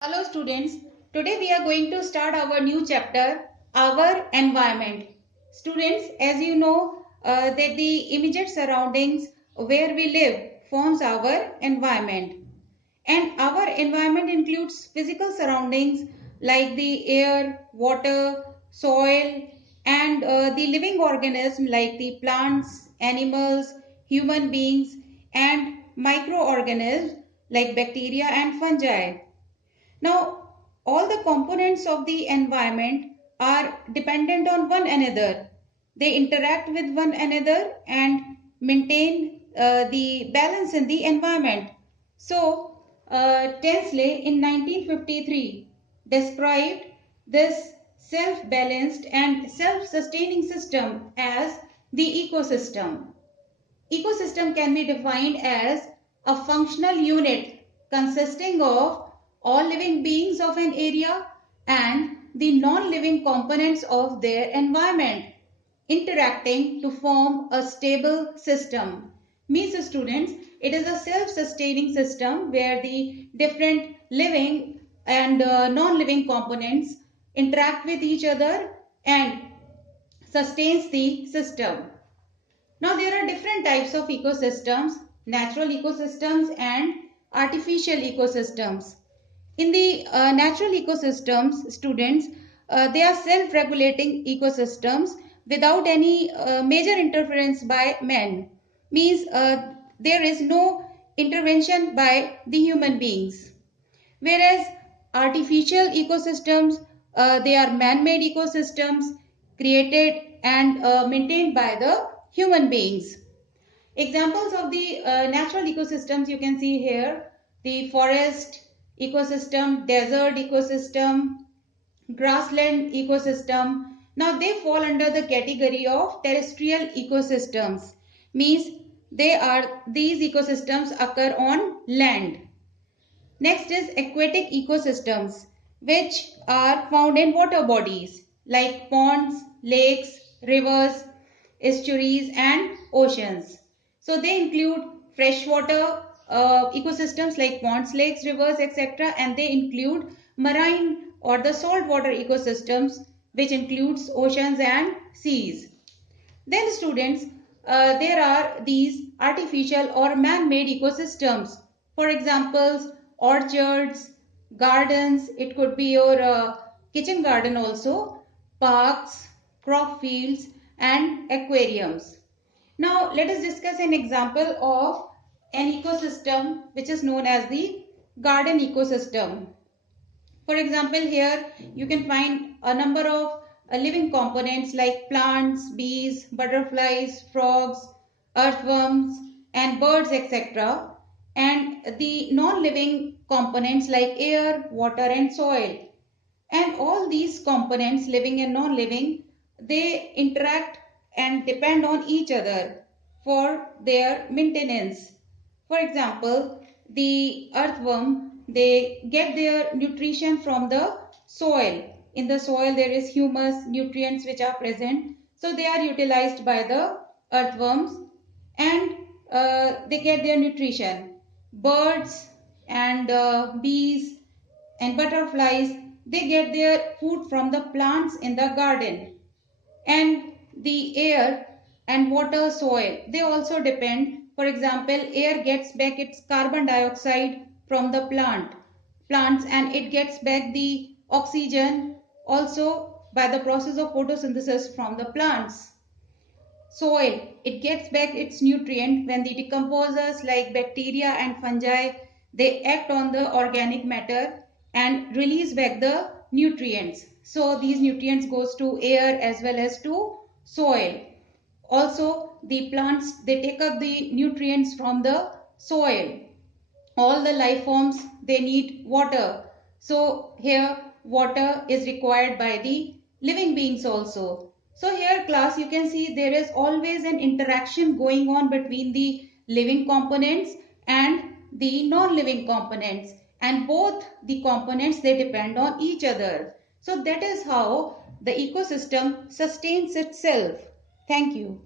Hello students, today we are going to start our new chapter, our environment. Students, as you know that the immediate surroundings where we live forms our environment. And our environment includes physical surroundings like the air, water, soil and the living organism like the plants, animals, human beings and microorganisms like bacteria and fungi. Now, all the components of the environment are dependent on one another. They interact with one another and maintain the balance in the environment. So, Tinsley in 1953 described this self-balanced and self-sustaining system as the ecosystem. Ecosystem can be defined as a functional unit consisting of all living beings of an area and the non-living components of their environment interacting to form a stable system. Means students, it is a self-sustaining system where the different living and non-living components interact with each other and sustains the system. Now there are different types of ecosystems, natural ecosystems and artificial ecosystems. In the natural ecosystems, students, they are self-regulating ecosystems without any major interference by man. Means there is no intervention by the human beings. Whereas artificial ecosystems, they are man-made ecosystems created and maintained by the human beings. Examples of the natural ecosystems you can see here, the forest ecosystem, desert ecosystem, grassland ecosystem. Now they fall under the category of terrestrial ecosystems. Means these ecosystems occur on land. Next is aquatic ecosystems, which are found in water bodies like ponds, lakes, rivers, estuaries and oceans. So they include freshwater ecosystems like ponds, lakes, rivers, etc. And they include marine or the saltwater ecosystems, which includes oceans and seas. Then students, there are these artificial or man-made ecosystems. For examples, orchards, gardens, it could be your kitchen garden also, parks, crop fields and aquariums. Now let us discuss an example of an ecosystem which is known as the garden ecosystem. For example, here you can find a number of living components like plants, bees, butterflies, frogs, earthworms and birds, etc. And the non-living components like air, water and soil. And all these components, living and non-living, they interact and depend on each other for their maintenance. For example, the earthworm, they get their nutrition from the soil. In the soil, there is humus, nutrients which are present. So they are utilized by the earthworms and they get their nutrition. Birds and bees and butterflies, they get their food from the plants in the garden. And the air and water, soil, they also depend. For example, air gets back its carbon dioxide from the plants and it gets back the oxygen also by the process of photosynthesis from the plants. Soil, it gets back its nutrient when the decomposers like bacteria and fungi, they act on the organic matter and release back the nutrients. So these nutrients goes to air as well as to soil. Also the plants, they take up the nutrients from the soil. All the life forms, they need water. So here water is required by the living beings also. So here class, you can see there is always an interaction going on between the living components and the non-living components, and both the components, they depend on each other. So that is how the ecosystem sustains itself. Thank you.